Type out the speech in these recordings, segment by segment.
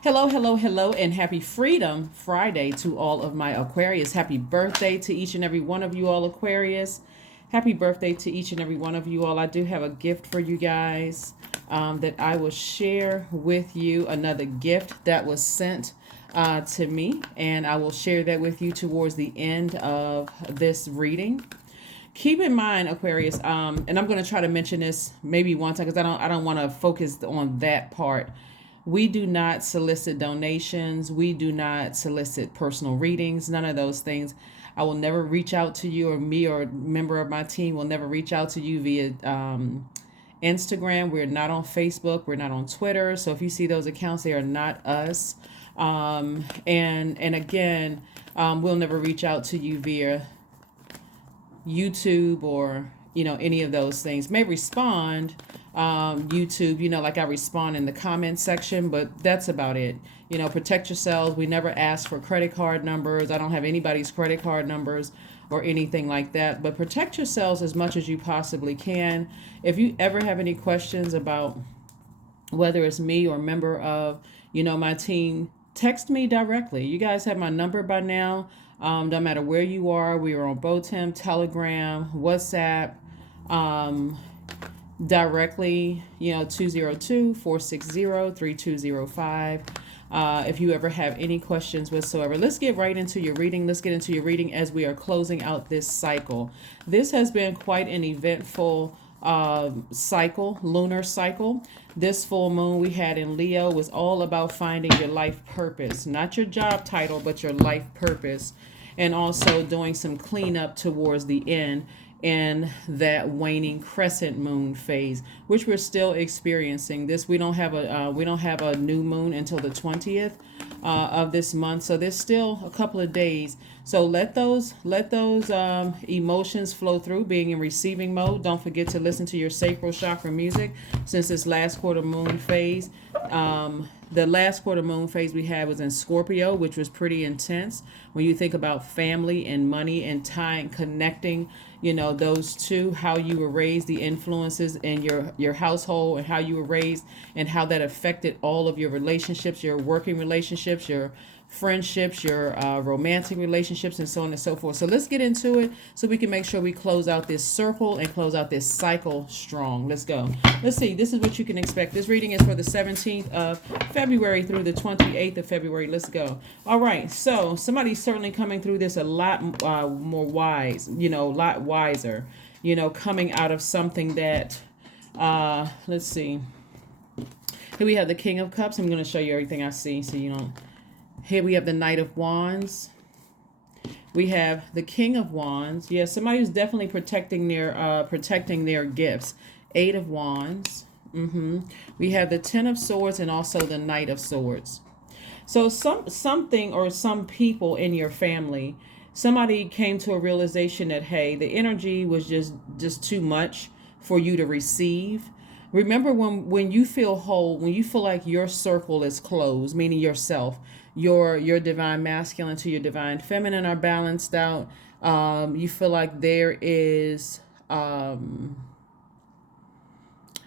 Hello, hello, hello, and happy Freedom Friday to all of my Aquarius. Happy birthday to each and every one of you all, Aquarius. Happy birthday to each and every one of you all. I do have a gift for you guys that I will share with you. Another gift that was sent to me, and I will share that with you towards the end of this reading. Keep in mind, Aquarius, and I'm going to try to mention this maybe one time because I don't want to focus on that part. We do not solicit donations. We do not solicit personal readings, none of those things. I will never reach out to you, or me or a member of my team will never reach out to you via Instagram. We're not on Facebook. We're not on Twitter. So if you see those accounts, they are not us. And again, we'll never reach out to you via YouTube or any of those things. May respond YouTube, like I respond in the comment section, but that's about it. Protect yourselves. We never ask for credit card numbers. I don't have anybody's credit card numbers or anything like that, but protect yourselves as much as you possibly can. If you ever have any questions about whether it's me or a member of my team, text me directly. You guys have my number by now. No matter where you are, we are on Botem, Telegram, WhatsApp, directly, 202-460-3205. If you ever have any questions whatsoever. Let's get right into your reading. Let's get into your reading as we are closing out this cycle. This has been quite an eventful cycle, lunar cycle. This full moon we had in Leo was all about finding your life purpose, not your job title, but your life purpose, and also doing some cleanup towards the end in that waning crescent moon phase, which we're still experiencing. This we don't have a new moon until the 20th of this month, so there's still a couple of days. So let those emotions flow through, being in receiving mode. Don't forget to listen to your sacral chakra music since this last quarter moon phase. The last quarter moon phase we had was in Scorpio, which was pretty intense. When you think about family and money and time, connecting, those two, how you were raised, the influences in your household and how you were raised, and how that affected all of your relationships, your working relationships, your friendships, your romantic relationships, and so on and so forth. So let's get into it so we can make sure we close out this circle and close out this cycle strong. Let's go. Let's see. This is what you can expect. This reading is for the 17th of February through the 28th of February. Let's go. All right. So somebody's certainly coming through this a lot more wise, a lot wiser, coming out of something that, let's see. Here we have the King of Cups. I'm going to show you everything I see so you don't. Here we have the Knight of Wands. We have the King of Wands. Yeah, somebody who's definitely protecting their gifts. Eight of Wands. We have the Ten of Swords and also the Knight of Swords. So something or some people in your family, somebody came to a realization that, hey, the energy was just too much for you to receive. Remember when you feel whole, when you feel like your circle is closed, meaning yourself, your divine masculine to your divine feminine are balanced out. You feel like there is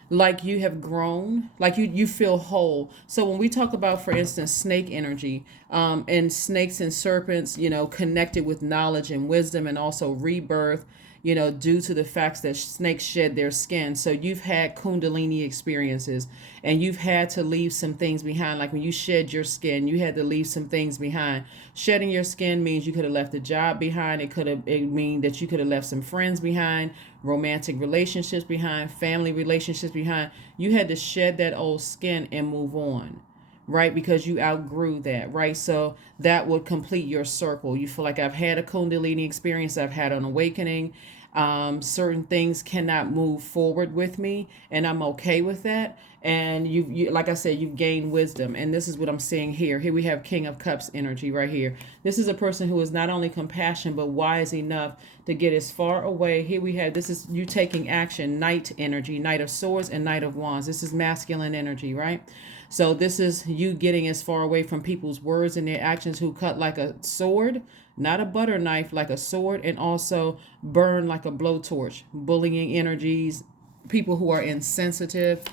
like you have grown, like you feel whole. So when we talk about, for instance, snake energy, and snakes and serpents, connected with knowledge and wisdom and also rebirth, due to the facts that snakes shed their skin. So you've had Kundalini experiences and you've had to leave some things behind. Like when you shed your skin, you had to leave some things behind. Shedding your skin means you could have left a job behind. It mean that you could have left some friends behind, romantic relationships behind, family relationships behind. You had to shed that old skin and move on. Right? Because you outgrew that, right? So that would complete your circle. You feel like I've had a Kundalini experience, I've had an awakening. Certain things cannot move forward with me, and I'm okay with that. And you, like I said, you've gained wisdom, and this is what I'm seeing here. Here we have King of Cups energy right here. This is a person who is not only compassionate but wise enough to get as far away. Here we have, this is you taking action, Knight energy, Knight of Swords and Knight of Wands. This is masculine energy, right? So this is you getting as far away from people's words and their actions who cut like a sword, not a butter knife, like a sword, and also burn like a blowtorch, bullying energies, people who are insensitive,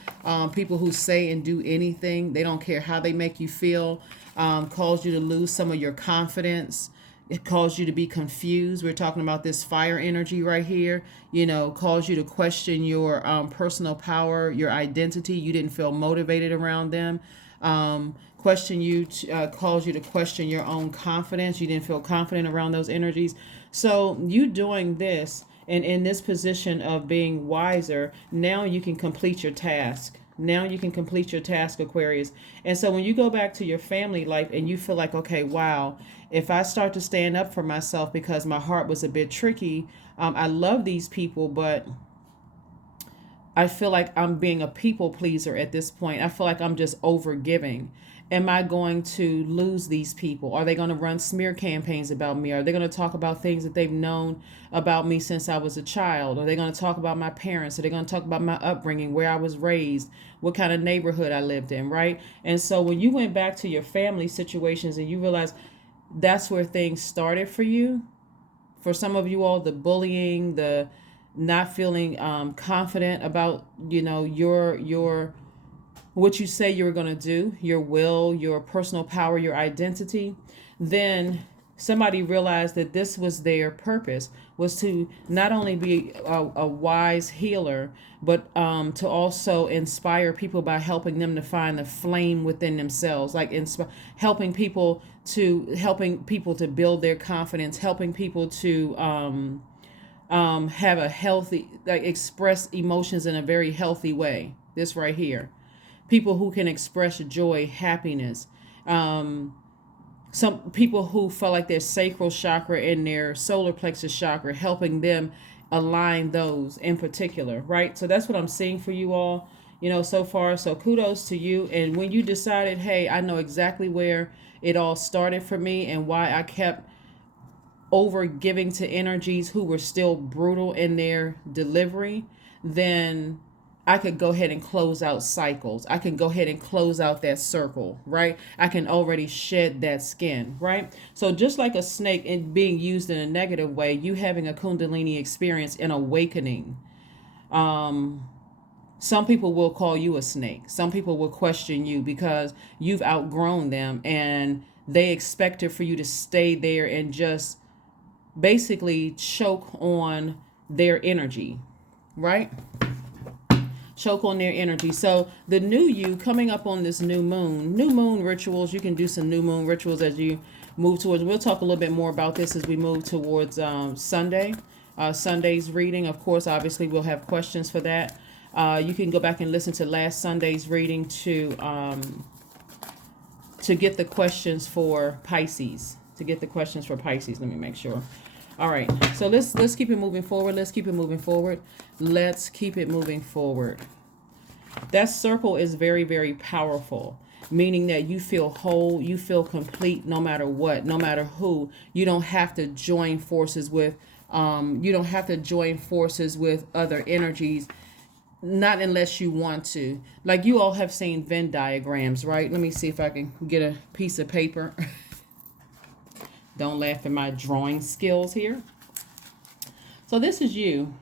people who say and do anything. They don't care how they make you feel. Cause you to lose some of your confidence. It caused you to be confused. We're talking about this fire energy right here. Cause you to question your personal power, your identity. You didn't feel motivated around them. Cause you to question your own confidence. You didn't feel confident around those energies. So you doing this and in this position of being wiser, now you can complete your task. Now you can complete your task, Aquarius. And so when you go back to your family life and you feel like, okay, wow, if I start to stand up for myself because my heart was a bit tricky, I love these people, but I feel like I'm being a people pleaser at this point. I feel like I'm just over giving. Am I going to lose these people? Are they going to run smear campaigns about me? Are they going to talk about things that they've known about me since I was a child? Are they going to talk about my parents? Are they going to talk about my upbringing, where I was raised, what kind of neighborhood I lived in, right? And so when you went back to your family situations and you realize that's where things started for you, for some of you all, the bullying, the not feeling confident about, your what you say you're going to do, your will, your personal power, your identity, then somebody realized that this was their purpose, was to not only be a wise healer, but to also inspire people by helping them to find the flame within themselves, like helping people to build their confidence, helping people to have a healthy, like express emotions in a very healthy way. This right here. People who can express joy, happiness. Some people who felt like their sacral chakra and their solar plexus chakra, helping them align those in particular, right? So that's what I'm seeing for you all, so far. So kudos to you. And when you decided, hey, I know exactly where it all started for me and why I kept over giving to energies who were still brutal in their delivery, then I could go ahead and close out cycles. I can go ahead and close out that circle, right? I can already shed that skin, right? So just like a snake and being used in a negative way, you having a Kundalini experience in awakening. Some people will call you a snake. Some people will question you because you've outgrown them and they expected for you to stay there and just basically choke on their energy, right? Choke on their energy. So the new you coming up on this new moon rituals, you can do some new moon rituals as you move towards. We'll talk a little bit more about this as we move towards Sunday's reading. Of course, obviously we'll have questions for that. You can go back and listen to last Sunday's reading to get the questions for Pisces. Let me make sure. All right, so let's keep it moving forward. Let's keep it moving forward. That circle is very, very powerful, meaning that you feel whole, you feel complete no matter what, no matter who. You don't have to join forces with other energies, not unless you want to. Like you all have seen Venn diagrams, right? Let me see if I can get a piece of paper. Don't laugh at my drawing skills here. So this is you.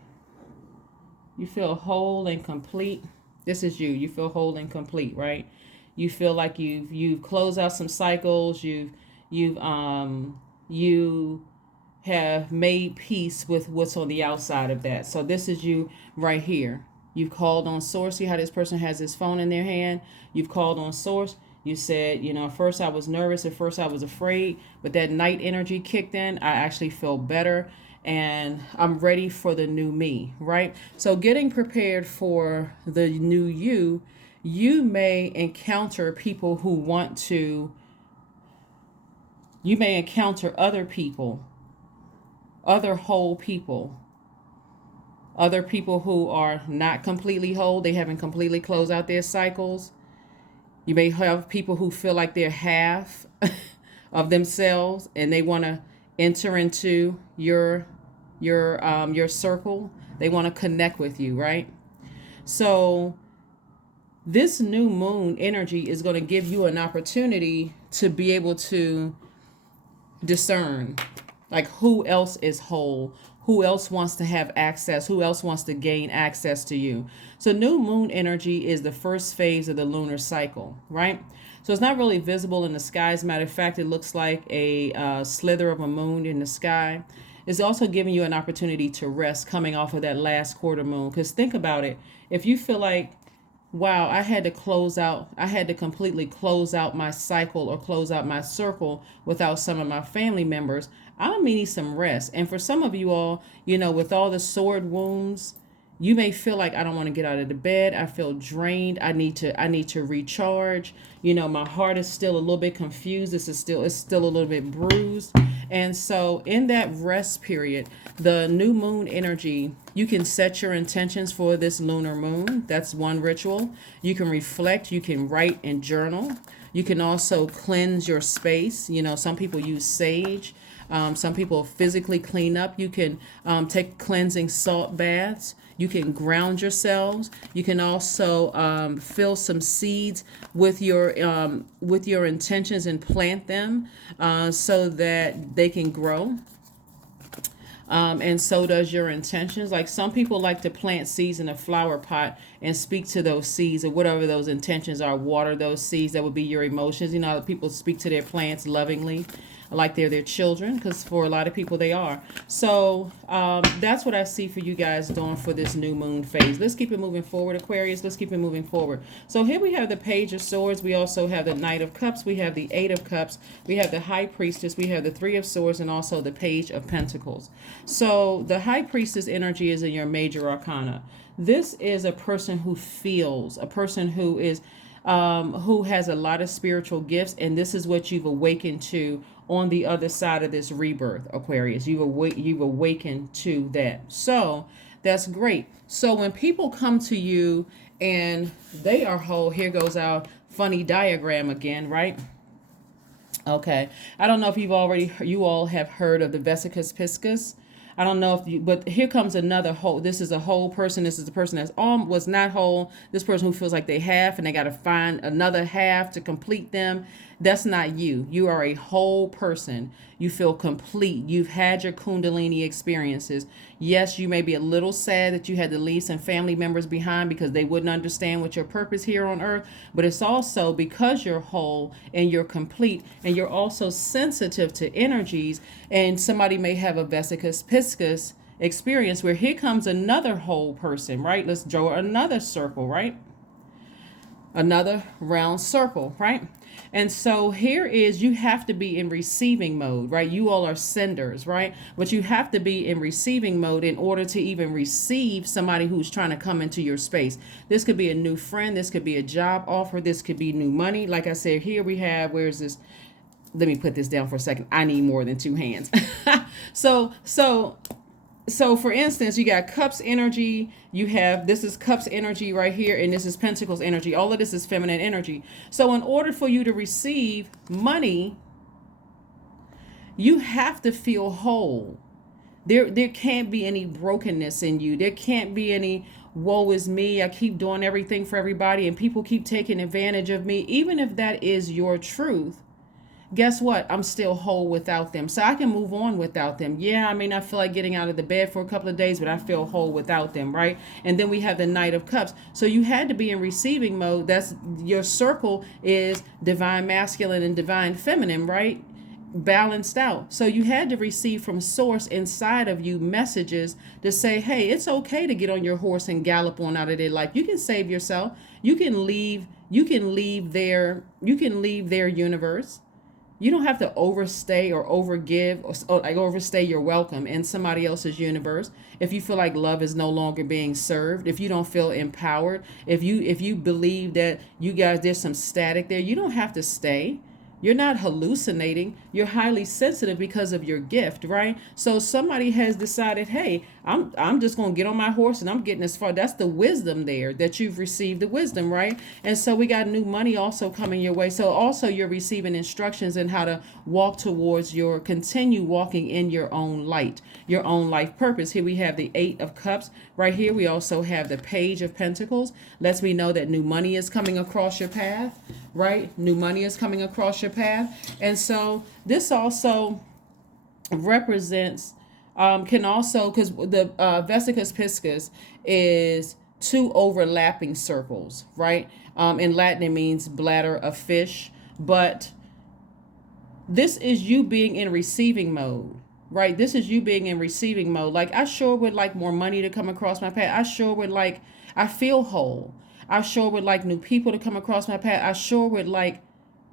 You feel whole and complete. This is you. You feel whole and complete, right? You feel like you've closed out some cycles. You have made peace with what's on the outside of that. So this is you right here. You've called on source. See how this person has his phone in their hand? You've called on source. You said, at first I was nervous, at first I was afraid, but that night energy kicked in. I actually feel better and I'm ready for the new me, right? So getting prepared for the new you, you may encounter people who you may encounter other people, other whole people, other people who are not completely whole. They haven't completely closed out their cycles. You may have people who feel like they're half of themselves and they want to enter into your circle. They want to connect with you, right? So this new moon energy is going to give you an opportunity to be able to discern like who else is whole, who else wants to have access, who else wants to gain access to you. So new moon energy is the first phase of the lunar cycle, right? So it's not really visible in the sky. As a matter of fact, it looks like a slither of a moon in the sky. It's also giving you an opportunity to rest coming off of that last quarter moon. Because think about it. If you feel like, wow, I had to completely close out my cycle or close out my circle without some of my family members, I'm needing some rest. And for some of you all, with all the sword wounds, you may feel like I don't want to get out of the bed. I feel drained. I need to recharge. My heart is still a little bit confused. It's still a little bit bruised. And so in that rest period, the new moon energy, you can set your intentions for this lunar moon. That's one ritual. You can reflect, you can write and journal. You can also cleanse your space. Some people use sage. Some people physically clean up. You can take cleansing salt baths. You can ground yourselves. You can also fill some seeds with your intentions and plant them so that they can grow. And so does your intentions. Like some people like to plant seeds in a flower pot and speak to those seeds or whatever those intentions are, water those seeds. That would be your emotions. People speak to their plants lovingly, like they're their children, because for a lot of people they are. So that's what I see for you guys doing for this new moon phase. Let's keep it moving forward, Aquarius. Let's keep it moving forward. So here we have the Page of Swords. We also have the Knight of Cups. We have the Eight of Cups. We have the High Priestess. We have the Three of Swords and also the Page of Pentacles. So the High Priestess energy is in your major arcana. This is a person who feels, a person who is who has a lot of spiritual gifts, and this is what you've awakened to on the other side of this rebirth, Aquarius. You've awakened to that. So that's great. So when people come to you and they are whole, here goes our funny diagram again, right? Okay. I don't know if you all have heard of the Vesica Piscis. I don't know if you, but here comes another whole. This is a whole person. This is the person that's was not whole. This person who feels like they half and they got to find another half to complete them. That's not you. You are a whole person. You feel complete. You've had your Kundalini experiences. Yes, you may be a little sad that you had to leave some family members behind because they wouldn't understand what your purpose here on earth. But it's also because you're whole and you're complete and you're also sensitive to energies. And somebody may have a Vesica Piscis experience where here comes another whole person, right? Let's draw another circle, right? Another round circle, right? And so here is, you have to be in receiving mode, right? You all are senders, right? But you have to be in receiving mode in order to even receive somebody who's trying to come into your space. This could be a new friend. This could be a job offer. This could be new money. Like I said, here we have, where's this? Let me put this down for a second. I need more than two hands. So for instance, you got Cups energy, this is Cups energy right here, and this is Pentacles energy. All of this is feminine energy. So in order for you to receive money, you have to feel whole. There can't be any brokenness in you. There can't be any woe is me. I keep doing everything for everybody and people keep taking advantage of me. Even if that is your truth, guess what? I'm still whole without them. So I can move on without them. Yeah, I may not feel like getting out of the bed for a couple of days, but I feel whole without them, right? And then we have the Knight of Cups. So you had to be in receiving mode. That's your circle is divine masculine and divine feminine, right? Balanced out. So you had to receive from source inside of you messages to say, hey, it's okay to get on your horse and gallop on out of their life. You can save yourself. You can leave their universe. You don't have to overstay or overgive or like overstay your welcome in somebody else's universe. If you feel like love is no longer being served, if you don't feel empowered, if you believe that there's some static there, you don't have to stay. You're not hallucinating. You're highly sensitive because of your gift, right? So somebody has decided, hey, I'm just going to get on my horse and I'm getting as far. That's the wisdom there, that you've received the wisdom, right? And so we got new money also coming your way. So also you're receiving instructions in how to walk towards continue walking in your own light, your own life purpose. Here we have the Eight of Cups. Right here we also have the Page of Pentacles. Lets me know that new money is coming across your path, right? New money is coming across your path. And so this also represents can also, because the Vesica Piscis is two overlapping circles, right? In Latin, it means bladder of fish, but this is you being in receiving mode, right? This is you being in receiving mode. Like, I sure would like more money to come across my path. I sure would like, I feel whole. I sure would like new people to come across my path. I sure would like,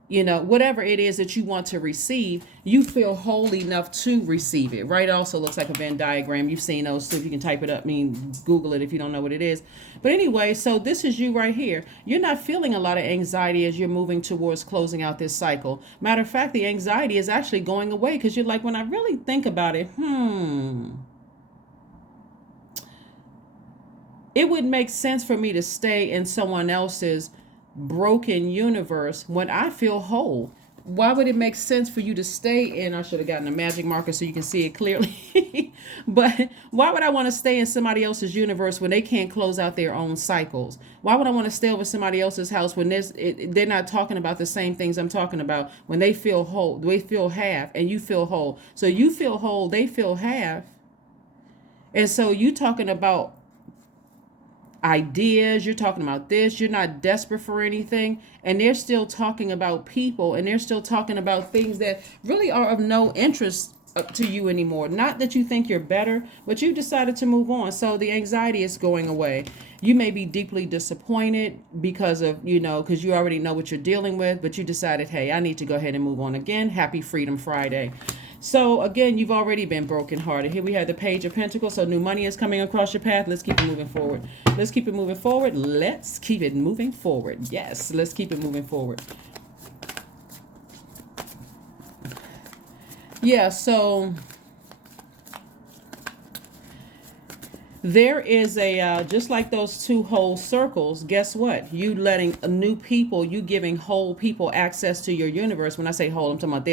whatever it is that you want to receive, you feel whole enough to receive it, right? It also looks like a Venn diagram. You've seen those, so if you can type it up, Google it if you don't know what it is. But anyway, so this is you right here. You're not feeling a lot of anxiety as you're moving towards closing out this cycle. Matter of fact, the anxiety is actually going away because you're like, when I really think about it, it would make sense for me to stay in someone else's broken universe when I feel whole. Why would it make sense for you to stay in? I should have gotten a magic marker so you can see it clearly. But why would I want to stay in somebody else's universe when they can't close out their own cycles? Why would I want to stay over somebody else's house when they're not talking about the same things I'm talking about? When they feel whole, they feel half, and you feel whole. So you feel whole, they feel half. And so you talking about ideas, you're talking about this, you're not desperate for anything, and they're still talking about people, and they're still talking about things that really are of no interest to you anymore. Not that you think you're better, but you decided to move on. So the anxiety is going away. You may be deeply disappointed because of, because you already know what you're dealing with, but you decided, hey, I need to go ahead and move on again. Happy Freedom Friday. So again, you've already been brokenhearted. Here we have the Page of Pentacles. So new money is coming across your path. Let's keep it moving forward. Let's keep it moving forward. Let's keep it moving forward. Yes, let's keep it moving forward. Yeah, so there is a, just like those two whole circles, guess what? You letting new people, you giving whole people access to your universe. When I say whole, I'm talking about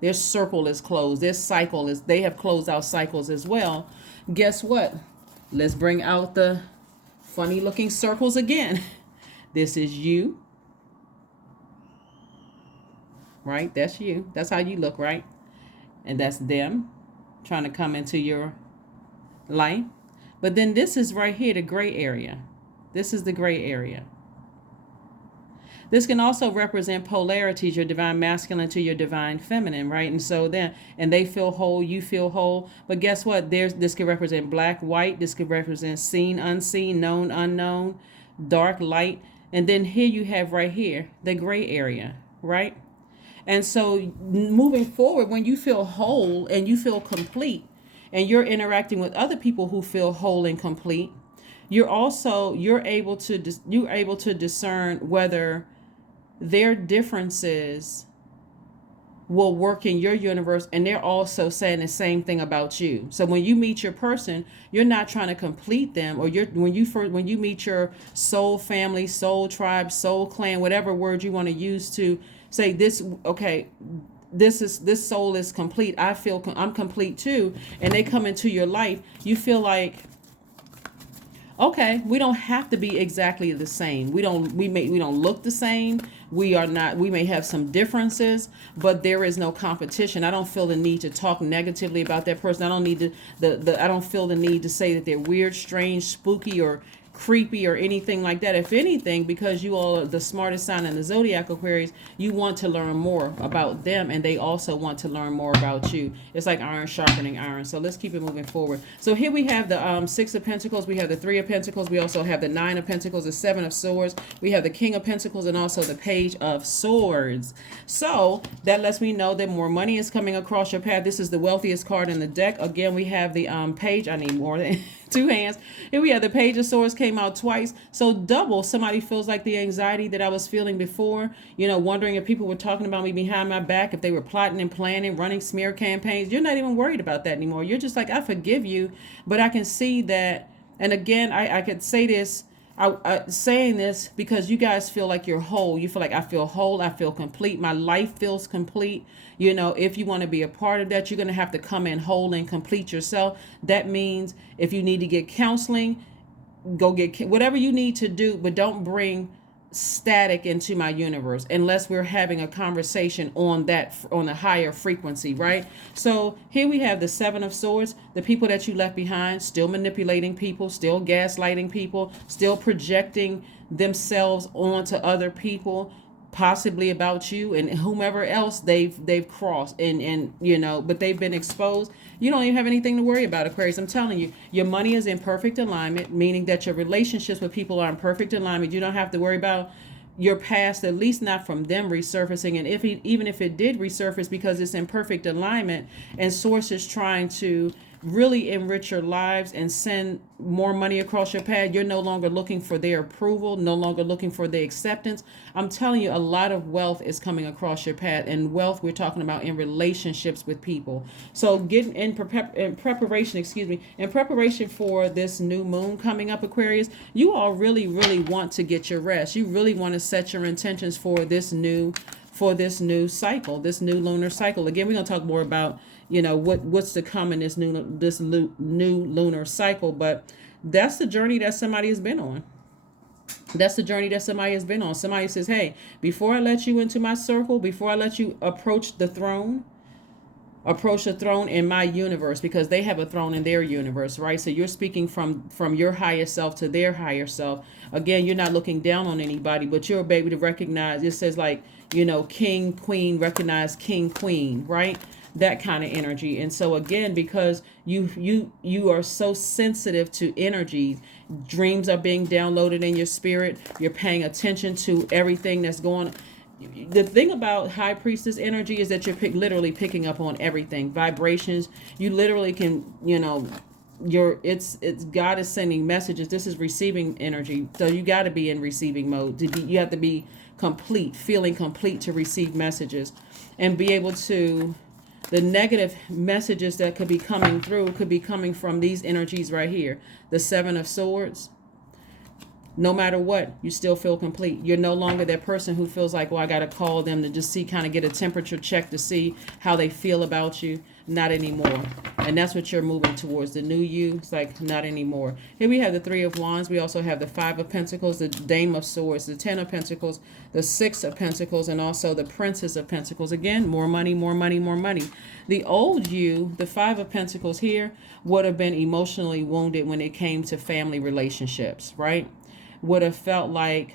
their circle is closed. Their cycle is, they have closed out cycles as well. Guess what? Let's bring out the funny looking circles again. This is you. Right? That's you. That's how you look, right? And that's them trying to come into your life. But then this is right here, the gray area. This is the gray area. This can also represent polarities, your divine masculine to your divine feminine, right? And so then, and they feel whole, you feel whole. But guess what? This could represent black, white. This could represent seen, unseen, known, unknown, dark, light. And then here you have right here, the gray area, right? And so moving forward, when you feel whole and you feel complete, and you're interacting with other people who feel whole and complete, you're able to discern whether their differences will work in your universe, and they're also saying the same thing about you. So when you meet your person, you're not trying to complete them, or when you meet your soul family, soul tribe, soul clan, whatever word you want to use to say this, okay, this soul is complete. I feel I'm complete too. And they come into your life. You feel like, okay, we don't have to be exactly the same. We don't look the same. We may have some differences, but there is no competition. I don't feel the need to talk negatively about that person. I don't need I don't feel the need to say that they're weird, strange, spooky, or creepy or anything like that. If anything, because you all are the smartest sign in the Zodiac, Aquarius, you want to learn more about them, and they also want to learn more about you. It's like iron sharpening iron. So let's keep it moving forward. So here we have the Six of Pentacles. We have the Three of Pentacles. We also have the Nine of Pentacles, the Seven of Swords. We have the King of Pentacles, and also the Page of Swords. So that lets me know that more money is coming across your path. This is the wealthiest card in the deck. Again, we have the Page. I need more than two hands. Here we have the Page of Swords, came out twice. So double, somebody feels like the anxiety that I was feeling before, wondering if people were talking about me behind my back, if they were plotting and planning, running smear campaigns. You're not even worried about that anymore. You're just like, I forgive you. But I can see that, and again, I could say this, saying this because you guys feel like you're whole. You feel like I feel whole. I feel complete. My life feels complete. If you want to be a part of that, you're going to have to come in whole and complete yourself. That means if you need to get counseling, go get whatever you need to do, but don't bring static into my universe unless we're having a conversation on that, on a higher frequency, right? So here we have the Seven of Swords. The people that you left behind, still manipulating people, still gaslighting people, still projecting themselves onto other people, possibly about you and whomever else they've crossed, and you know, but they've been exposed. You don't even have anything to worry about, Aquarius. I'm telling you, your money is in perfect alignment, meaning that your relationships with people are in perfect alignment. You don't have to worry about your past, at least not from them resurfacing. And even if it did resurface, because it's in perfect alignment and source is trying to really enrich your lives and send more money across your path, you're no longer looking for their approval, no longer looking for their acceptance. I'm telling you, a lot of wealth is coming across your path, and wealth we're talking about in relationships with people. So getting in preparation, in preparation for this new moon coming up, Aquarius, you all really, really want to get your rest. You really want to set your intentions for this new cycle, this new lunar cycle. Again, we're going to talk more about, you know, what's to come in this new lunar cycle, but that's the journey that somebody has been on. That's the journey that somebody has been on. Somebody says, hey, before I let you into my circle, before I let you approach the throne in my universe, because they have a throne in their universe, right? So you're speaking from your higher self to their higher self. Again, you're not looking down on anybody, but you're able to recognize. It says, like, you know, king, queen, recognize king, queen, right? That kind of energy. And so again, because you are so sensitive to energy, dreams are being downloaded in your spirit. You're paying attention to everything that's going on. The thing about high priestess energy is that you're literally picking up on everything, vibrations. You literally can, you know, it's God is sending messages. This is receiving energy, so you got to be in receiving mode. You have to be complete, feeling complete to receive messages, and be able to. The negative messages that could be coming through could be coming from these energies right here, the Seven of Swords. No matter what, you still feel complete. You're no longer that person who feels like, well, I got to call them to just see, kind of get a temperature check to see how they feel about you. Not anymore. And that's what you're moving towards, the new you. It's like, not anymore. Here we have the Three of Wands. We also have the Five of Pentacles, the Dame of Swords, the Ten of Pentacles, the Six of Pentacles, and also the Princess of Pentacles. Again, more money, more money, more money. The old you, the Five of Pentacles here, would have been emotionally wounded when it came to family relationships, right? Would have felt like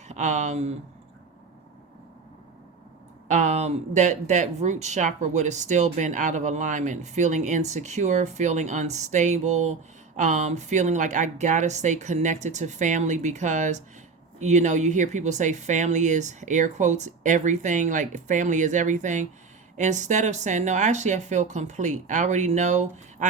that root chakra would have still been out of alignment, feeling insecure, feeling unstable, feeling like I gotta stay connected to family because, you know, you hear people say family is, air quotes, everything, like family is everything. Instead of saying, no, actually I feel complete. I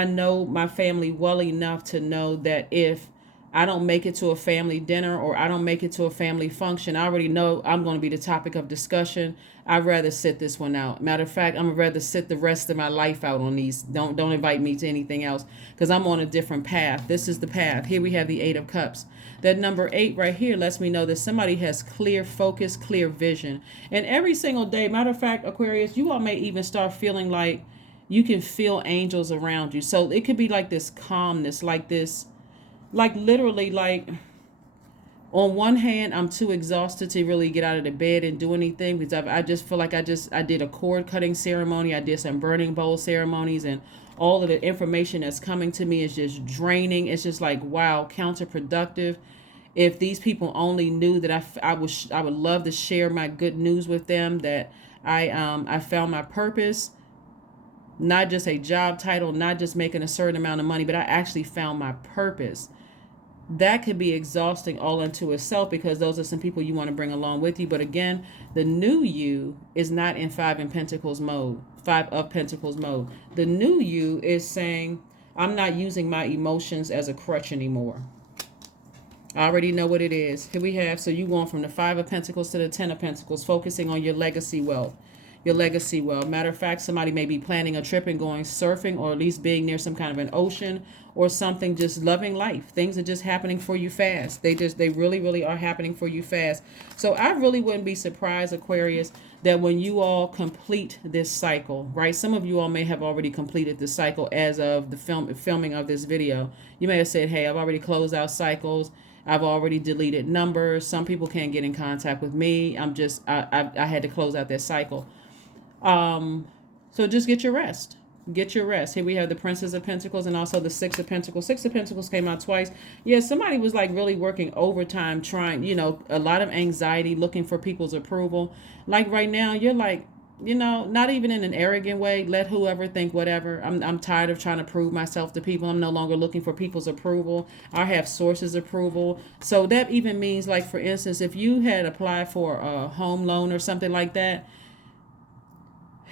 know my family well enough to know that if I don't make it to a family dinner or I don't make it to a family function, I already know I'm going to be the topic of discussion. I'd rather sit this one out. Matter of fact, I'm going to rather sit the rest of my life out on these. Don't invite me to anything else because I'm on a different path. This is the path. Here we have the Eight of Cups. That number 8 right here lets me know that somebody has clear focus, clear vision. And every single day, matter of fact, Aquarius, you all may even start feeling like you can feel angels around you. So it could be like this calmness, like this, like literally, like on one hand, I'm too exhausted to really get out of the bed and do anything because I just feel like I did a cord cutting ceremony. I did some burning bowl ceremonies, and all of the information that's coming to me is just draining. It's just like, wow, counterproductive. If these people only knew that I would love to share my good news with them, that I found my purpose, not just a job title, not just making a certain amount of money, but I actually found my purpose. That could be exhausting all unto itself because those are some people you want to bring along with you. But again, the new you is not in Five of Pentacles mode. The new you is saying, I'm not using my emotions as a crutch anymore. I already know what it is. Here we have, so you going from the Five of Pentacles to the Ten of Pentacles, focusing on your legacy wealth. Matter of fact, somebody may be planning a trip and going surfing, or at least being near some kind of an ocean or something, just loving life. Things are just happening for you fast. They really, really are happening for you fast. So I really wouldn't be surprised, Aquarius, that when you all complete this cycle, right? Some of you all may have already completed this cycle as of the filming of this video. You may have said, hey, I've already closed out cycles. I've already deleted numbers. Some people can't get in contact with me. I had to close out that cycle. So just get your rest. Get your rest. Here we have the Princess of Pentacles and also the Six of Pentacles. Six of Pentacles came out twice. Yeah, somebody was like really working overtime, trying, a lot of anxiety, looking for people's approval. Like right now, you're like, not even in an arrogant way. Let whoever think whatever. I'm tired of trying to prove myself to people. I'm no longer looking for people's approval. I have sources approval. So that even means, like, for instance, if you had applied for a home loan or something like that,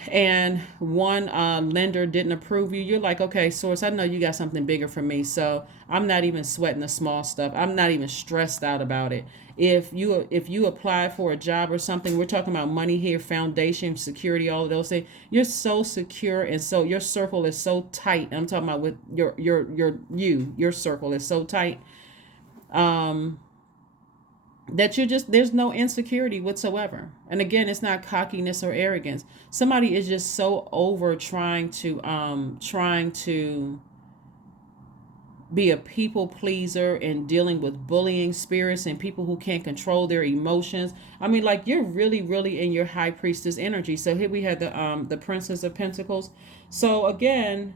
and one lender didn't approve you, you're like, okay, source, I know you got something bigger for me, so I'm not even sweating the small stuff. I'm not even stressed out about it. If you apply for a job or something, we're talking about money here, foundation, security, all of those things. You're so secure, and so your circle is so tight. I'm talking about with your circle is so tight. That there's no insecurity whatsoever. And again, it's not cockiness or arrogance. Somebody is just so over trying to be a people pleaser and dealing with bullying spirits and people who can't control their emotions. I mean, like, you're really, really in your high priestess energy. So here we have the Princess of Pentacles. So again,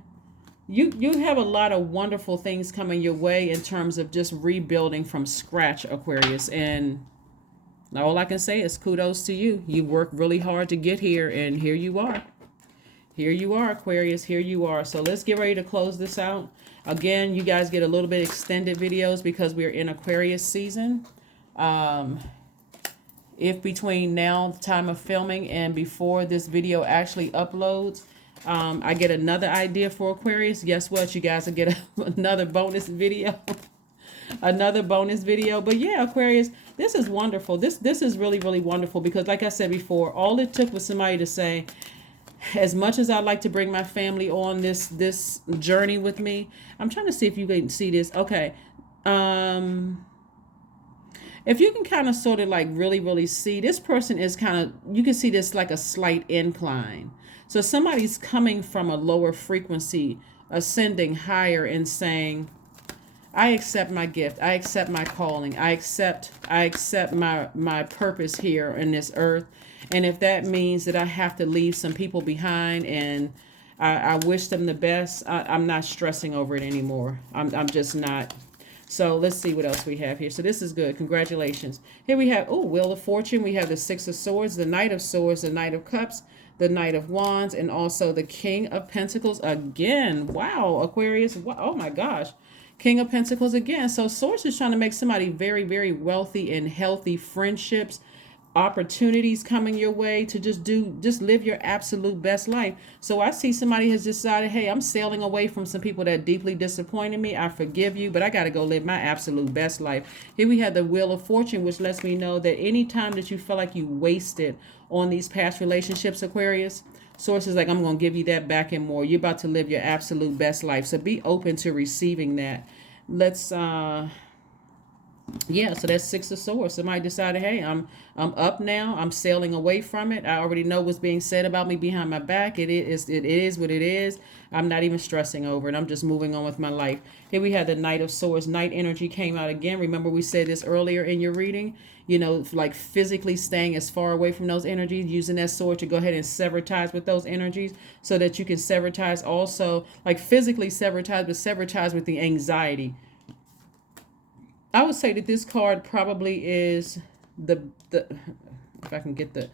you have a lot of wonderful things coming your way in terms of just rebuilding from scratch, Aquarius. And all I can say is kudos to you. You worked really hard to get here, and here you are. Here you are, Aquarius. Here you are. So let's get ready to close this out. Again, you guys get a little bit extended videos because we're in Aquarius season. If between now, the time of filming, and before this video actually uploads, I get another idea for Aquarius, guess what? You guys will get another bonus video. Another bonus video. But yeah, Aquarius, this is wonderful. This is really, really wonderful because, like I said before, all it took was somebody to say, as much as I'd like to bring my family on this journey with me, I'm trying to see if you can see this. Okay. If you can kind of sort of like really, really see, this person is kind of, you can see this like a slight incline. So somebody's coming from a lower frequency, ascending higher and saying, I accept my gift. I accept my calling. I accept my purpose here in this earth. And if that means that I have to leave some people behind and I wish them the best, I'm not stressing over it anymore. I'm just not. So let's see what else we have here. So this is good. Congratulations. Here we have, Wheel of Fortune. We have the Six of Swords, the Knight of Swords, the Knight of Cups, the Knight of Wands, and also the King of Pentacles again. Wow, Aquarius. Wow. Oh my gosh. King of Pentacles again. So Source is trying to make somebody very, very wealthy and healthy friendships, opportunities coming your way to just live your absolute best life. So I see somebody has decided, hey, I'm sailing away from some people that deeply disappointed me. I forgive you, but I got to go live my absolute best life. Here we have the Wheel of Fortune, which lets me know that any time that you feel like you wasted on these past relationships, Aquarius, Source is like, I'm going to give you that back and more. You're about to live your absolute best life. So be open to receiving that. Let's yeah, so that's Six of Swords. Somebody decided, hey, I'm up now. I'm sailing away from it. I already know what's being said about me behind my back. It is what it is. I'm not even stressing over it. I'm just moving on with my life. Here we have the Knight of Swords. Knight energy came out again. Remember we said this earlier in your reading, like physically staying as far away from those energies, using that sword to go ahead and sever ties with those energies so that you can sever ties also, like physically sever ties, but sever ties with the anxiety. I would say that this card probably is the if I can get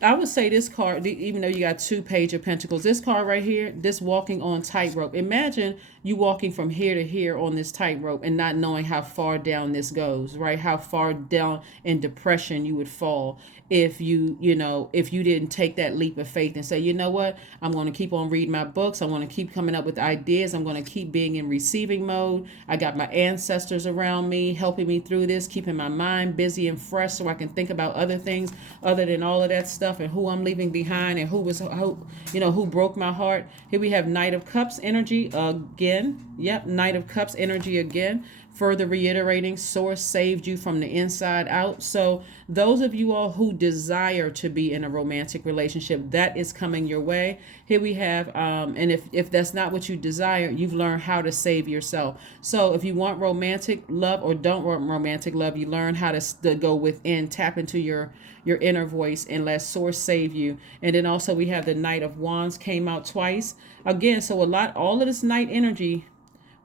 I would say this card, even though you got two Page of Pentacles, this card right here, this walking on tightrope. Imagine you walking from here to here on this tightrope and not knowing how far down this goes, right? How far down in depression you would fall if you didn't take that leap of faith and say, you know what, I'm going to keep on reading my books. I'm going to keep coming up with ideas. I'm going to keep being in receiving mode. I got my ancestors around me, helping me through this, keeping my mind busy and fresh so I can think about other things other than all of that stuff and who I'm leaving behind and who broke my heart. Here we have Knight of Cups energy again. Yep, Knight of Cups energy again. Further reiterating, source saved you from the inside out. So those of you all who desire to be in a romantic relationship, that is coming your way. Here we have, and if that's not what you desire, you've learned how to save yourself. So if you want romantic love or don't want romantic love, you learn how to go within, tap into your inner voice and let source save you. And then also we have the Knight of Wands came out twice. Again, so all of this night energy.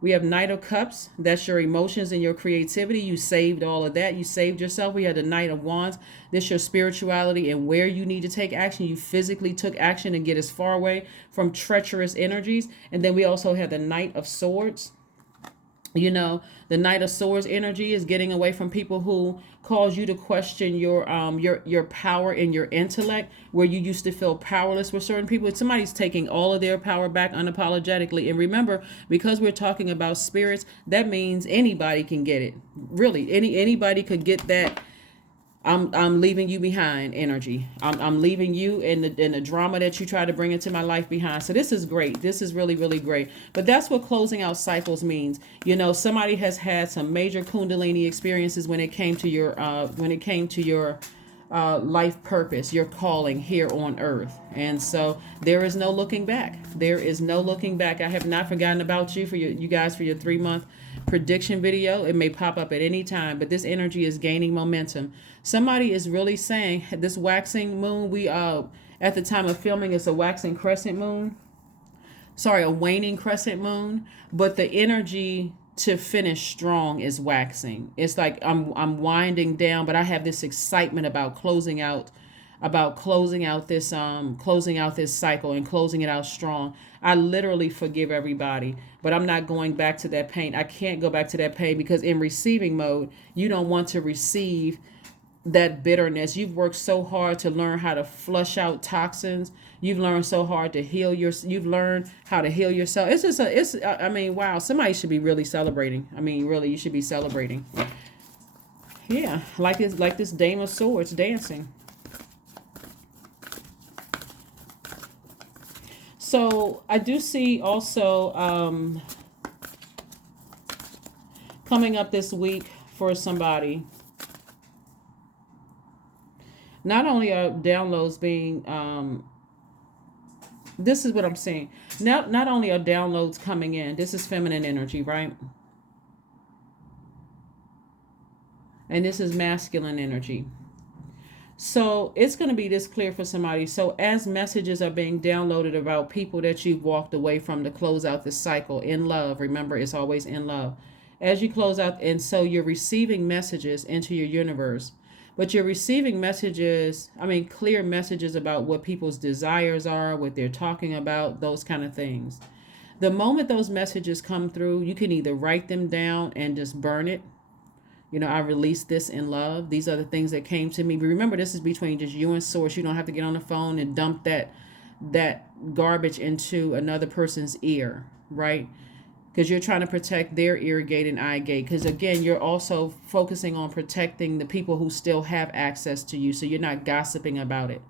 We have Knight of Cups. That's your emotions and your creativity. You saved all of that. You saved yourself. We have the Knight of Wands. This your spirituality and where you need to take action. You physically took action and get as far away from treacherous energies. And then we also have the Knight of Swords. You know, the Knight of Swords energy is getting away from people who cause you to question your power and your intellect, where you used to feel powerless with certain people. Somebody's taking all of their power back unapologetically. And remember, because we're talking about spirits, that means anybody can get it. Really, anybody could get that. I'm leaving you behind energy. I'm leaving you in the drama that you try to bring into my life behind. So this is great. This is really, really great. But that's what closing out cycles means. You know, somebody has had some major Kundalini experiences when it came to your life purpose, your calling here on earth. And so there is no looking back. There is no looking back. I have not forgotten about you you guys for your 3-month prediction video. It may pop up at any time, but this energy is gaining momentum. Somebody is really saying this waxing moon, we at the time of filming, it's a waxing crescent moon. Sorry, a waning crescent moon, but the energy to finish strong is waxing. It's like I'm winding down, but I have this excitement about closing out this cycle and closing it out strong. I literally forgive everybody, but I'm not going back to that pain. I can't go back to that pain because in receiving mode, you don't want to receive that bitterness. You've worked so hard to learn how to flush out toxins. You've learned so hard to you've learned how to heal yourself. I mean, wow, somebody should be really celebrating. I mean, really, you should be celebrating. Yeah, like this Dame of Swords dancing. So I do see also coming up this week for somebody, not only are downloads being, this is what I'm saying. Not only are downloads coming in, this is feminine energy, right? And this is masculine energy. So it's going to be this clear for somebody. So as messages are being downloaded about people that you've walked away from to close out this cycle in love, remember, it's always in love. As you close out, and so you're receiving messages into your universe, but you're receiving messages, clear messages about what people's desires are, what they're talking about, those kind of things. The moment those messages come through, you can either write them down and just burn it. You know, I released this in love. These are the things that came to me. But remember, this is between just you and source. You don't have to get on the phone and dump that garbage into another person's ear, right? Because you're trying to protect their ear gate and eye gate. Because again, you're also focusing on protecting the people who still have access to you. So you're not gossiping about it.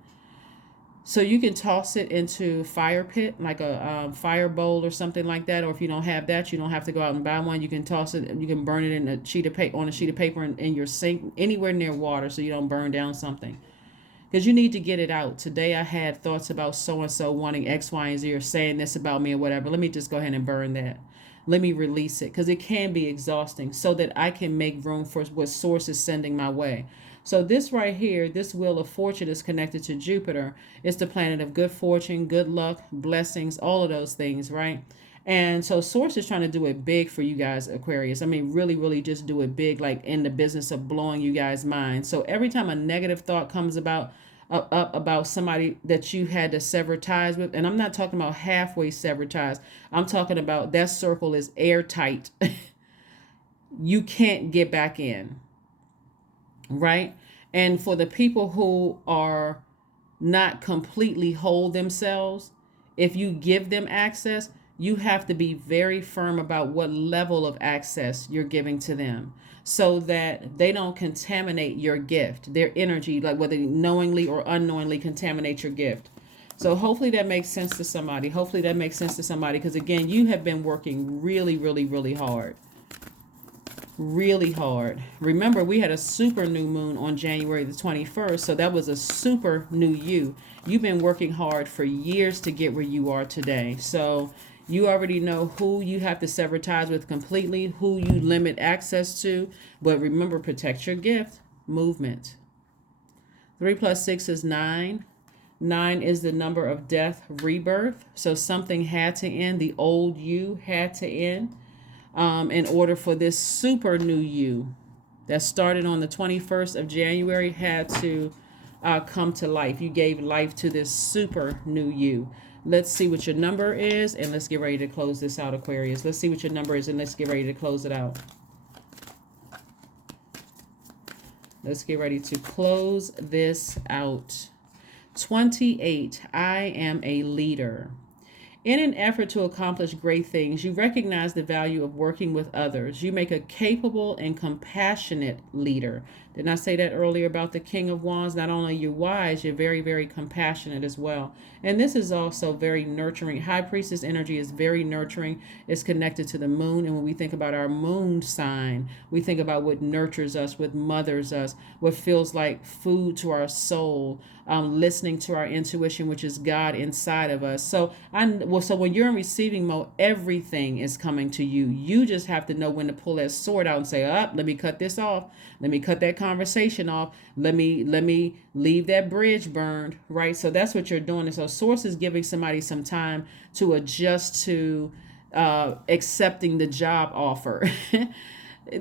So you can toss it into fire pit, like a fire bowl or something like that. Or if you don't have that, you don't have to go out and buy one. You can toss it, you can burn it in a sheet of paper, on a sheet of paper in your sink, anywhere near water, so you don't burn down something. Because you need to get it out. Today I had thoughts about so-and-so wanting X, Y, and Z, or saying this about me or whatever. Let me just go ahead and burn that. Let me release it, because it can be exhausting, so that I can make room for what source is sending my way. So this right here, this wheel of fortune is connected to Jupiter. It's the planet of good fortune, good luck, blessings, all of those things, right? And so source is trying to do it big for you guys, Aquarius. Really, really just do it big, like in the business of blowing you guys' minds. So every time a negative thought comes up about somebody that you had to sever ties with, and I'm not talking about halfway sever ties. I'm talking about that circle is airtight. You can't get back in. Right? And for the people who are not completely whole themselves, if you give them access, you have to be very firm about what level of access you're giving to them, so that they don't contaminate your gift, their energy, like whether knowingly or unknowingly contaminate your gift. So hopefully that makes sense to somebody. Because again, you have been working really, really, really hard. really hard. Remember, we had a super new moon on January the 21st, so that was a super new you. You've been working hard for years to get where you are today. So you already know who you have to sever ties with completely, who you limit access to. But remember, protect your gift. Movement. 3 plus 6 is 9. 9 is the number of death, rebirth. So something had to end. The old you had to end in order for this super new you that started on the 21st of January had to come to life. You gave life to this super new you. Let's see what your number is, and let's get ready to close this out, Aquarius. Let's see what your number is, and let's get ready to close it out. Let's get ready to close this out. 28. I am a leader. In an effort to accomplish great things, you recognize the value of working with others. You make a capable and compassionate leader. Didn't I say that earlier about the King of Wands? Not only are you wise, you're very, very compassionate as well. And this is also very nurturing. High Priestess energy is very nurturing. It's connected to the moon. And when we think about our moon sign, we think about what nurtures us, what mothers us, what feels like food to our soul, listening to our intuition, which is God inside of us. So when you're in receiving mode, everything is coming to you. You just have to know when to pull that sword out and say, let me cut this off. Let me cut that conversation off. Let me leave that bridge burned, right? So that's what you're doing. And so Source is giving somebody some time to adjust to accepting the job offer.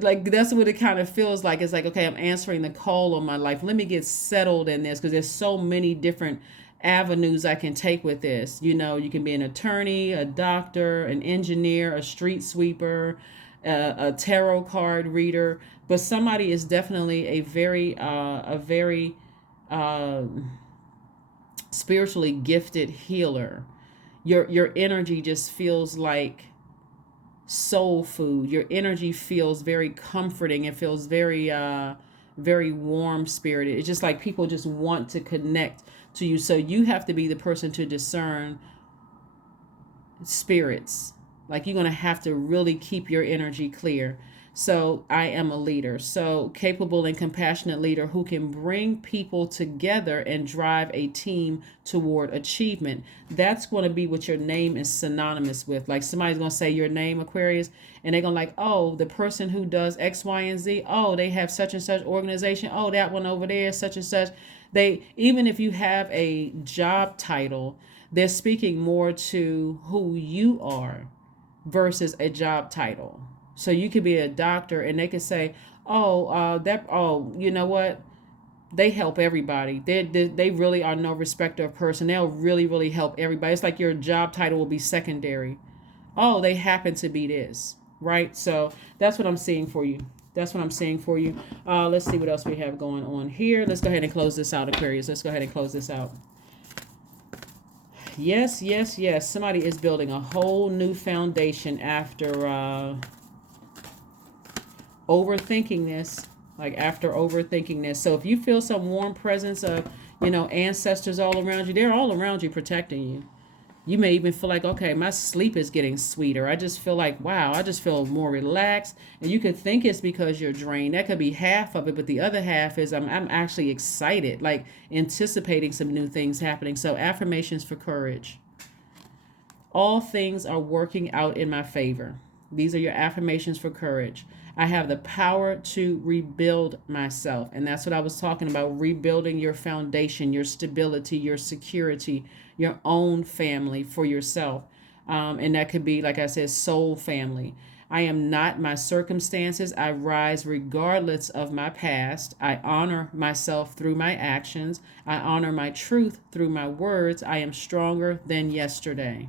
Like that's what it kind of feels like. It's like, okay, I'm answering the call on my life. Let me get settled in this because there's so many different avenues I can take with this. You know, you can be an attorney, a doctor, an engineer, a street sweeper, a tarot card reader, but somebody is definitely a very spiritually gifted healer. Your energy just feels like soul food. Your energy feels very comforting. It feels very very warm spirited. It's just like people just want to connect to you. So you have to be the person to discern spirits. Like you're going to have to really keep your energy clear. So I am a leader. So capable and compassionate leader who can bring people together and drive a team toward achievement. That's going to be what your name is synonymous with. Like somebody's going to say your name, Aquarius, and they're going to like, oh, the person who does X, Y, and Z. Oh, they have such and such organization. Oh, that one over there, such and such. Even if you have a job title, they're speaking more to who you are versus a job title. So you could be a doctor and they could say, you know what? They help everybody. They really are no respecter of person. They'll really, really help everybody. It's like your job title will be secondary. Oh, they happen to be this, right? So that's what I'm seeing for you. That's what I'm seeing for you. Let's see what else we have going on here. Let's go ahead and close this out, Aquarius. Let's go ahead and close this out. Yes, yes, yes. Somebody is building a whole new foundation after overthinking this. So if you feel some warm presence of, ancestors all around you, they're all around you protecting you. You may even feel like, okay, my sleep is getting sweeter. I just feel like, wow, I just feel more relaxed. And you could think it's because you're drained. That could be half of it, but the other half is I'm actually excited, like anticipating some new things happening. So affirmations for courage. All things are working out in my favor. These are your affirmations for courage. I have the power to rebuild myself. And that's what I was talking about, rebuilding your foundation, your stability, your security, your own family for yourself. And that could be, like I said, soul family. I am not my circumstances. I rise regardless of my past. I honor myself through my actions. I honor my truth through my words. I am stronger than yesterday.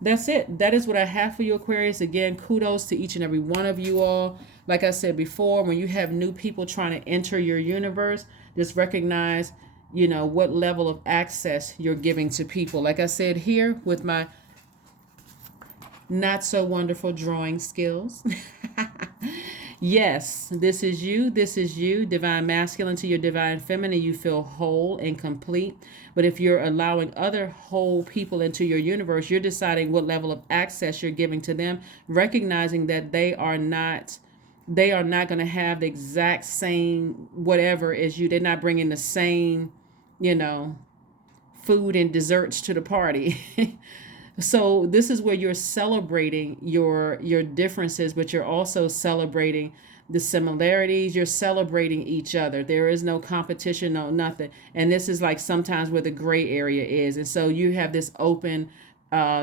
That's it. That is what I have for you, Aquarius. Again, kudos to each and every one of you all. Like I said before, when you have new people trying to enter your universe, just recognize, what level of access you're giving to people. Like I said here with my not so wonderful drawing skills. Yes, this is you. This is you. Divine masculine to your divine feminine. You feel whole and complete. But if you're allowing other whole people into your universe, you're deciding what level of access you're giving to them, recognizing that they are not they are not going to have the exact same whatever as you. They're not bringing the same, you know, food and desserts to the party. So this is where you're celebrating your differences, but you're also celebrating the similarities. You're celebrating each other. There is no competition, no nothing. And this is like sometimes where the gray area is. And so you have this open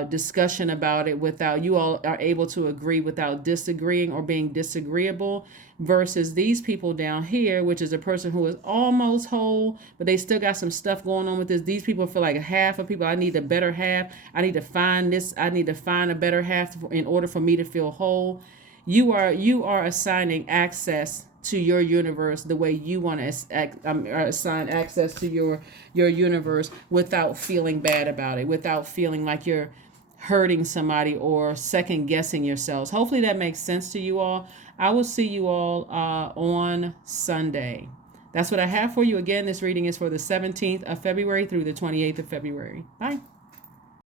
discussion about it without, you all are able to agree without disagreeing or being disagreeable, versus these people down here, which is a person who is almost whole, but they still got some stuff going on with this. These people feel like half of people. I need a better half. I need to find this. I need to find a better half in order for me to feel whole. You are assigning access to your universe the way you want to assign access to your universe, without feeling bad about it, without feeling like you're hurting somebody or second guessing yourselves. Hopefully that makes sense to you all. I will see you all on Sunday. That's what I have for you. Again, this reading is for the 17th of February through the 28th of February. Bye.